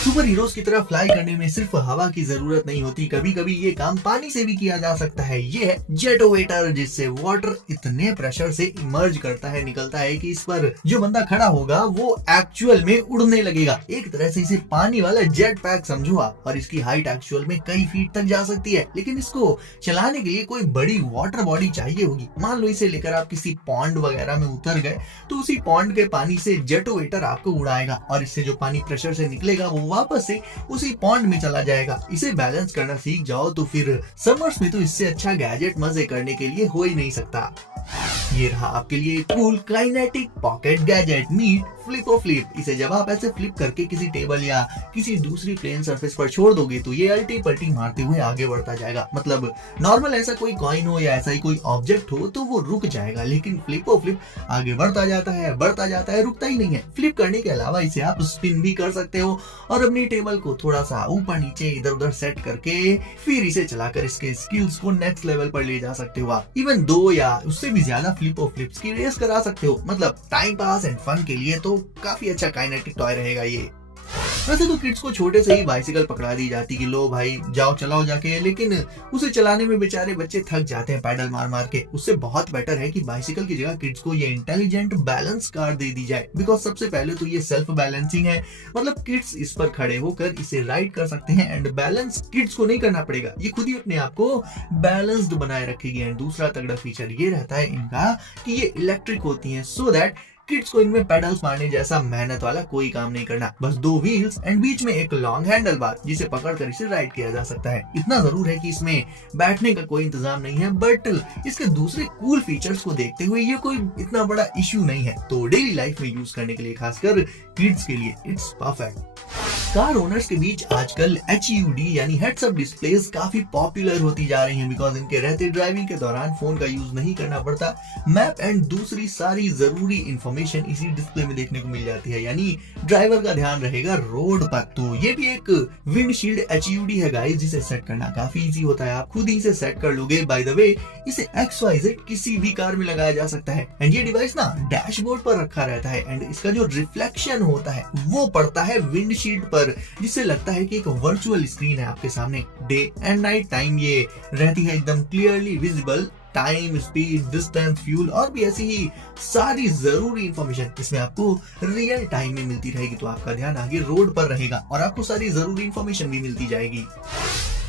Super heroes की तरह fly करने में सिर्फ हवा की जरूरत नहीं होती, कभी कभी ये काम पानी से भी किया जा सकता है। ये है जेटोवेटर, जिससे वाटर इतने प्रेशर से इमर्ज करता है, निकलता है कि इस पर जो बंदा खड़ा होगा वो एक्चुअल में उड़ने लगेगा। एक तरह से इसे पानी वाला जेट पैक समझो आप। और इसकी हाइट एक्चुअल में कई फीट तक जा सकती है, लेकिन इसको चलाने के लिए कोई बड़ी वाटर बॉडी चाहिए होगी। मान लो इसे लेकर आप किसी पॉन्ड वगैरह में उतर गए, तो उसी पॉन्ड के पानी से जेटोवेटर आपको उड़ाएगा और इससे जो पानी प्रेशर से निकलेगा वो वापस से उसी पॉन्ड में चला जाएगा। इसे बैलेंस करना सीख जाओ तो फिर समर्स में तो इससे अच्छा गैजेट मजे करने के लिए हो ही नहीं सकता। ये रहा आपके लिए cool kinetic pocket gadget, meet Flippo flip. इसे जब आप ऐसे फ्लिप करके किसी टेबल या किसी दूसरी प्लेन सरफेस पर छोड़ दोगे तो ये अल्टी पल्टी मारते हुए आगे बढ़ता जाएगा। मतलब नॉर्मल ऐसा कोई कॉइन हो या ऐसा ही कोई ऑब्जेक्ट हो तो वो रुक जाएगा, लेकिन फ्लिपो फ्लिप आगे बढ़ता जाता है, रुकता ही नहीं है। फ्लिप करने के अलावा इसे आप स्पिन भी कर सकते हो और अपनी टेबल को थोड़ा सा ऊपर नीचे इधर उधर सेट करके फिर इसे चलाकर इसके स्किल्स को नेक्स्ट लेवल पर ले जा सकते हो। आप इवन 2 या उससे भी ज्यादा फ्लिपो फ्लिप्स की रेस करा सकते हो। मतलब टाइम पास एंड फन के लिए तो काफी अच्छा काइनेटिक टॉय रहेगा ये। वैसे तो किड्स को छोटे से ही बाइसिकल पकड़ा दी जाती कि लो भाई जाओ चलाओ जाके, लेकिन उसे चलाने में बेचारे बच्चे थक जाते हैं पैडल मार मार के। उससे बहुत बेटर है कि बाइसिकल की जगह किड्स को ये इंटेलिजेंट बैलेंस कार दे दी जाए। बिकॉज सबसे पहले तो ये सेल्फ बैलेंसिंग है, मतलब किड्स इस पर खड़े होकर इसे राइड कर सकते हैं एंड बैलेंस किड्स को नहीं करना पड़ेगा, ये खुद ही अपने आप को बैलेंस्ड बनाए रखेगी। एंड दूसरा तगड़ा फीचर ये रहता है इनका कि ये इलेक्ट्रिक होती है, सो दैट किड्स को इनमें पेडल्स मारने जैसा मेहनत वाला कोई काम नहीं करना। बस 2 व्हील्स एंड बीच में एक लॉन्ग हैंडल बार जिसे पकड़कर इसे राइड किया जा सकता है। इतना जरूर है कि इसमें बैठने का कोई इंतजाम नहीं है, बट इसके दूसरे कूल फीचर्स को देखते हुए ये कोई इतना बड़ा इश्यू नहीं है। तो डेली लाइफ में यूज करने के लिए, खासकर किड्स के लिए, इट्स परफेक्ट। कार ओनर्स के बीच आजकल HUD यानी हेड्स अप डिस्प्लेस काफी पॉपुलर होती जा रही हैं, बिकॉज इनके रहते ड्राइविंग के दौरान फोन का यूज नहीं करना पड़ता। मैप एंड दूसरी सारी जरूरी इंफॉर्मेशन इसी डिस्प्ले में देखने को मिल जाती है, यानी ड्राइवर का ध्यान रहेगा रोड पर। तो ये भी एक विंडशील्ड HUD है गाइस, जिसे सेट करना काफी इजी होता है। आप खुद ही इसे सेट कर लोगे। बाय द वे इसे XYZ किसी भी कार में लगाया जा सकता है एंड ये डिवाइस ना डैशबोर्ड पर रखा रहता है एंड इसका जो रिफ्लेक्शन होता है वो पड़ता है विंडशील्ड पर, जिससे लगता है कि एक वर्चुअल स्क्रीन है आपके सामने। डे एंड नाइट टाइम ये रहती है एकदम clearly visible. Time, speed, distance, fuel और भी ऐसी ही सारी जरूरी इंफॉर्मेशन इसमें आपको रियल टाइम में मिलती रहेगी। तो आपका ध्यान आगे रोड पर रहेगा और आपको सारी जरूरी इंफॉर्मेशन भी मिलती जाएगी।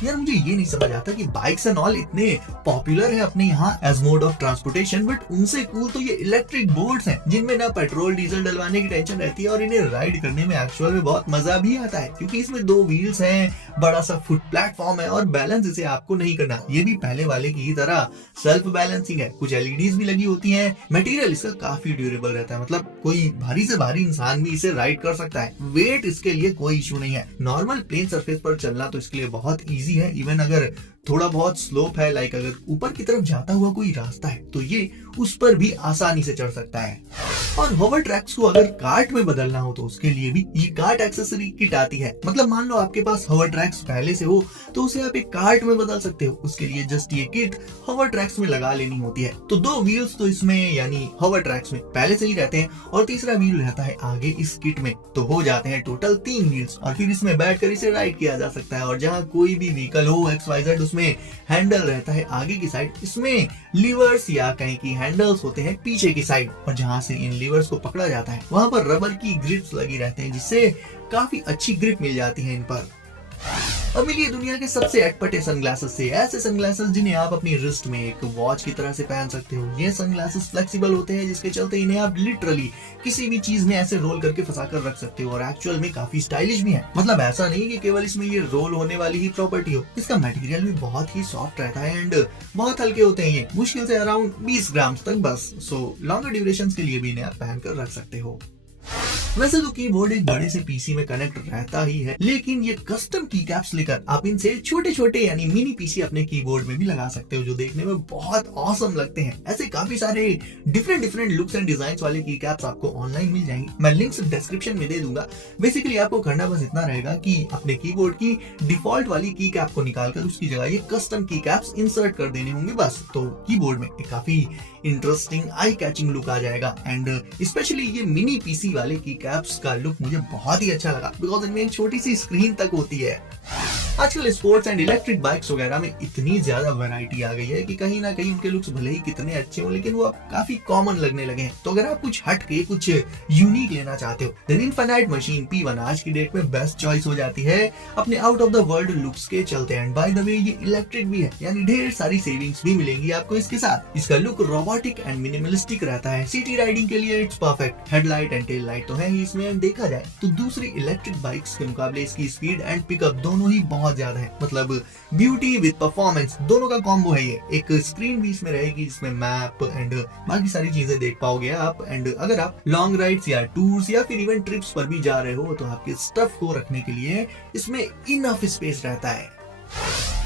यार मुझे ये नहीं समझ आता कि बाइक्स एंड ऑल इतने पॉपुलर है अपने यहाँ as mode of transportation, but उनसे कूल तो ये इलेक्ट्रिक बोट्स हैं, जिनमें ना पेट्रोल डीजल डलवाने की टेंशन रहती है और इन्हें राइड करने में एक्चुअल में बहुत मजा भी आता है, क्योंकि इसमें 2 व्हील्स हैं, बड़ा सा फुट प्लेटफॉर्म है और बैलेंस इसे आपको नहीं करना। ये भी पहले वाले की ही तरह सेल्फ बैलेंसिंग है। कुछ LEDs भी लगी होती हैं। मटेरियल इसका काफी ड्यूरेबल रहता है, मतलब कोई भारी से भारी इंसान भी इसे राइड कर सकता है। वेट इसके लिए कोई इशू नहीं है। नॉर्मल प्लेन सरफेस पर चलना तो इसके लिए बहुत ईजी है। इवन अगर थोड़ा बहुत स्लोप है, लाइक अगर ऊपर की तरफ जाता हुआ कोई रास्ता है तो ये उस पर भी आसानी से चढ़ सकता है। और होवर ट्रैक्स को अगर कार्ट में बदलना हो तो उसके लिए भी ये कार्ट एक्सेसरी किट आती है। मतलब मान लो आपके पास होवर ट्रैक्स पहले से हो तो उसे आप एक कार्ट में बदल सकते हो। उसके लिए जस्ट ये किट होवर ट्रैक्स में लगा लेनी होती है। तो 2 व्हील्स तो इसमें यानी होवर ट्रैक्स में पहले से ही रहते हैं और तीसरा व्हील रहता है आगे इस किट में, तो हो जाते हैं टोटल 3 व्हील्स। और फिर इसमें बैठकर इसे राइड किया जा सकता है। और जहाँ कोई भी व्हीकल हो XYZ, उसमें हैंडल रहता है आगे की साइड, इसमें लीवर्स या कहीं की हैंडल्स होते हैं पीछे की साइड, और जहां से इन लीवर्स को पकड़ा जाता है वहां पर रबर की ग्रिप्स लगी रहते हैं, जिससे काफी अच्छी ग्रिप मिल जाती है इन पर। अब मिलिए दुनिया के सबसे अटपटे सनग्लासेस से, ऐसे सनग्लासेस जिन्हें आप अपनी रिस्ट में एक वॉच की तरह से पहन सकते हो। ये सनग्लासेस फ्लेक्सिबल होते हैं, जिसके चलते इन्हें आप लिटरली किसी भी चीज में ऐसे रोल करके फंसा कर रख सकते हो और एक्चुअल में काफी स्टाइलिश भी है। मतलब ऐसा नहीं कि केवल इसमें ये रोल होने वाली ही प्रॉपर्टी हो, इसका मटेरियल भी बहुत ही सॉफ्ट रहता है एंड बहुत हल्के होते हैं। ये मुश्किल से अराउंड 20 ग्राम तक बस। सो लॉन्गर ड्यूरेशन के लिए भी इन्हें आप पहन कर रख सकते हो। वैसे तो कीबोर्ड एक बड़े से पीसी में कनेक्ट रहता ही है, लेकिन ये कस्टम की कैप्स लेकर आप इनसे छोटे छोटे यानी मिनी पीसी अपने कीबोर्ड में भी लगा सकते हो, जो देखने में बहुत ऑसम लगते हैं। ऐसे काफी सारे डिफरेंट लुक्स एंड डिजाइन वाले की कैप्स आपको ऑनलाइन मिल जाएंगी, मैं लिंक्स डिस्क्रिप्शन में दे दूंगा। बेसिकली आपको करना बस इतना रहेगा कि अपने कीबोर्ड की डिफॉल्ट वाली की कैप को निकालकर उसकी जगह ये कस्टम की कैप्स इंसर्ट कर देने होंगे बस, तो कीबोर्ड में एक काफी इंटरेस्टिंग आई कैचिंग लुक आ जाएगा। एंड स्पेशली ये मिनी पीसी वाले की कैप्स का लुक मुझे बहुत ही अच्छा लगा, बिकॉज इनमें एक छोटी सी स्क्रीन तक होती है। आजकल स्पोर्ट्स एंड इलेक्ट्रिक बाइक्स वगैरह में इतनी ज्यादा वैरायटी आ गई है कि कहीं ना कहीं उनके लुक्स भले ही कितने अच्छे हो, लेकिन वो अब काफी कॉमन लगने लगे हैं। तो अगर आप कुछ हट के कुछ यूनिक लेना चाहते हो, देन इनफिनाइट मशीन P1 आज की डेट में बेस्ट चॉइस हो जाती है अपने out of the world looks के चलते। एंड बाय द वे ये इलेक्ट्रिक भी है, यानी ढेर सारी सेविंग्स भी मिलेंगी आपको इसके साथ। इसका लुक रोबोटिक एंड मिनिमलिस्टिक रहता है, सिटी राइडिंग के लिए it's perfect. Headlight and tail light तो है ही इसमें, देखा जाए तो दूसरी इलेक्ट्रिक बाइक्स के मुकाबले इसकी स्पीड एंड पिकअप दोनों ही बहुत ज्यादा है। मतलब ब्यूटी विद परफॉर्मेंस दोनों का कॉम्बो है ये। एक स्क्रीन भी इसमें रहेगी जिसमें मैप एंड बाकी सारी चीजें देख पाओगे आप। एंड अगर आप लॉन्ग राइड्स या टूर्स या फिर इवन ट्रिप्स पर भी जा रहे हो तो आपके स्टफ को रखने के लिए इसमें इनफ स्पेस रहता है।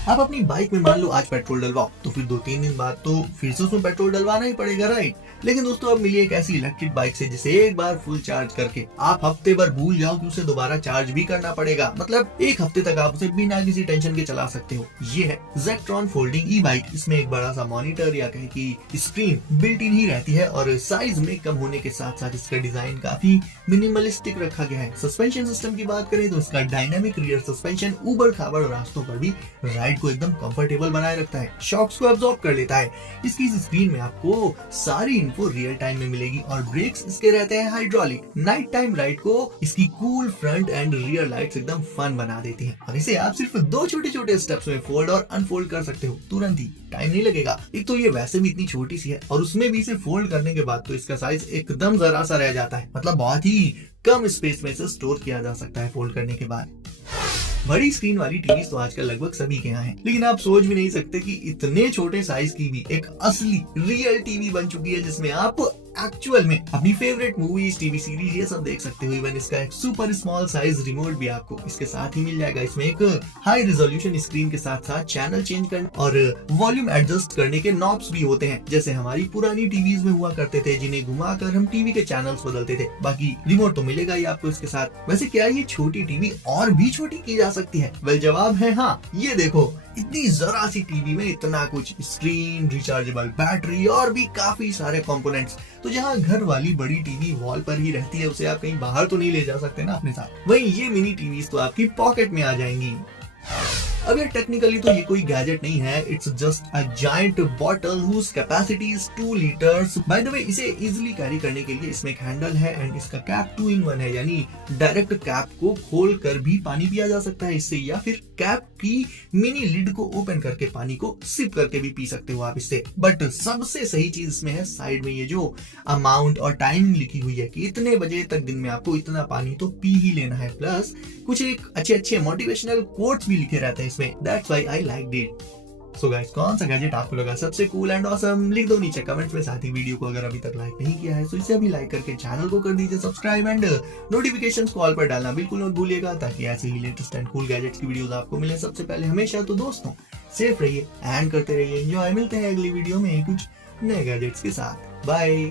आप अपनी बाइक में मान लो आज पेट्रोल डलवाओ तो फिर 2-3 दिन बाद तो फिर से उसमें पेट्रोल डलवाना ही पड़ेगा, राइट। लेकिन दोस्तों अब मिली एक ऐसी इलेक्ट्रिक बाइक से जिसे एक बार फुल चार्ज करके आप हफ्ते भर भूल जाओ कि उसे दोबारा चार्ज भी करना पड़ेगा। मतलब एक हफ्ते तक आप उसे बिना किसी टेंशन के चला सकते हो। ये है जेक्ट्रॉन फोल्डिंग ई बाइक। इसमें एक बड़ा सा मॉनिटर या कहें कि स्क्रीन बिल्ट इन ही रहती है और साइज में कम होने के साथ साथ इसका डिजाइन काफी मिनिमलिस्टिक रखा गया है। सस्पेंशन सिस्टम की बात करें तो इसका डायनामिक रियर सस्पेंशन ऊबड़ खाबड़ रास्तों पर भी राइड को एकदम कंफर्टेबल बनाए रखता है, शॉक्स को एब्जॉर्ब कर लेता है। इसकी स्क्रीन में आपको सारी इन्फो रियल टाइम में मिलेगी और ब्रेक्स इसके रहते हैं हाइड्रोलिक। नाइट टाइम राइड को इसकी cool front end rear lights एकदम फन बना देती हैं और इसे आप सिर्फ 2 छोटे स्टेप्स में फोल्ड और अनफोल्ड कर सकते हो, तुरंत ही, टाइम नहीं लगेगा। एक तो ये वैसे भी इतनी छोटी सी है और उसमें भी इसे फोल्ड करने के बाद तो इसका साइज एकदम जरा सा रह जाता है। मतलब बहुत ही कम स्पेस में इसे स्टोर किया जा सकता है फोल्ड करने के बाद। बड़ी स्क्रीन वाली टीवी तो आजकल लगभग सभी के यहाँ है, लेकिन आप सोच भी नहीं सकते कि इतने छोटे साइज की भी एक असली रियल टीवी बन चुकी है जिसमें आप एक्चुअल में अपनी फेवरेट मूवीज, टीवी सीरीज ये सब देख सकते हो। इवन इसका एक सुपर स्मॉल साइज रिमोट भी आपको इसके साथ ही मिल जाएगा। इसमें एक हाई रेजोल्यूशन स्क्रीन के साथ साथ चैनल चेंज करने और वॉल्यूम एडजस्ट करने के नॉब्स भी होते हैं, जैसे हमारी पुरानी टीवीज में हुआ करते थे जिन्हें घुमाकर हम टीवी के चैनल्स बदलते थे। बाकी रिमोट तो मिलेगा ही आपको इसके साथ। वैसे क्या ये छोटी टीवी और भी छोटी की जा सकती है? वेल जवाब है हाँ। ये देखो, इतनी जरा सी टीवी में इतना कुछ, स्क्रीन, रिचार्जेबल बैटरी और भी काफी सारे कंपोनेंट्स। तो जहाँ घर वाली बड़ी टीवी वॉल पर ही रहती है उसे आप कहीं बाहर तो नहीं ले जा सकते ना अपने साथ, वहीं ये मिनी टीवीज तो आपकी पॉकेट में आ जाएंगी। अब यार टेक्निकली तो ये कोई गैजेट नहीं है, it's just a giant bottle whose capacity is 2 litres. By the way इसे इजीली कैरी करने के लिए इसमें एक हैंडल है एंड इसका कैप 2 in 1 है, यानी डायरेक्ट कैप को खोल कर भी पानी पिया जा सकता है इससे, या फिर कैप की मिनी लिड को ओपन करके पानी को सिप करके भी पी सकते हो आप इससे। बट सबसे सही चीज इसमें है साइड में ये जो अमाउंट और टाइमिंग लिखी हुई है कि इतने बजे तक दिन में आपको इतना पानी तो पी ही लेना है। प्लस कुछ एक अच्छे मोटिवेशनल कोट्स भी लिखे रहते हैं इसमें, that's why I liked it. So guys, कौन सा गैजेट आपको लगा सबसे कूल एंड ऑसम? लिख दो नीचे कमेंट्स में। साथ ही वीडियो को अगर अभी तक लाइक नहीं किया है तो इसे अभी लाइक करके चैनल को कर दीजिए सब्सक्राइब एंड नोटिफिकेशंस को ऑल पर डालना बिल्कुल मत भूलिएगा, ताकि ऐसे ही लेटेस्ट एंड कूल गैजेट्स की वीडियोस आपको मिले सबसे पहले हमेशा। तो दोस्तों सेफ रहिए एंड करते रहिए एंजॉय। मिलते हैं अगली वीडियो में कुछ नए गैजेट्स के साथ। बाय।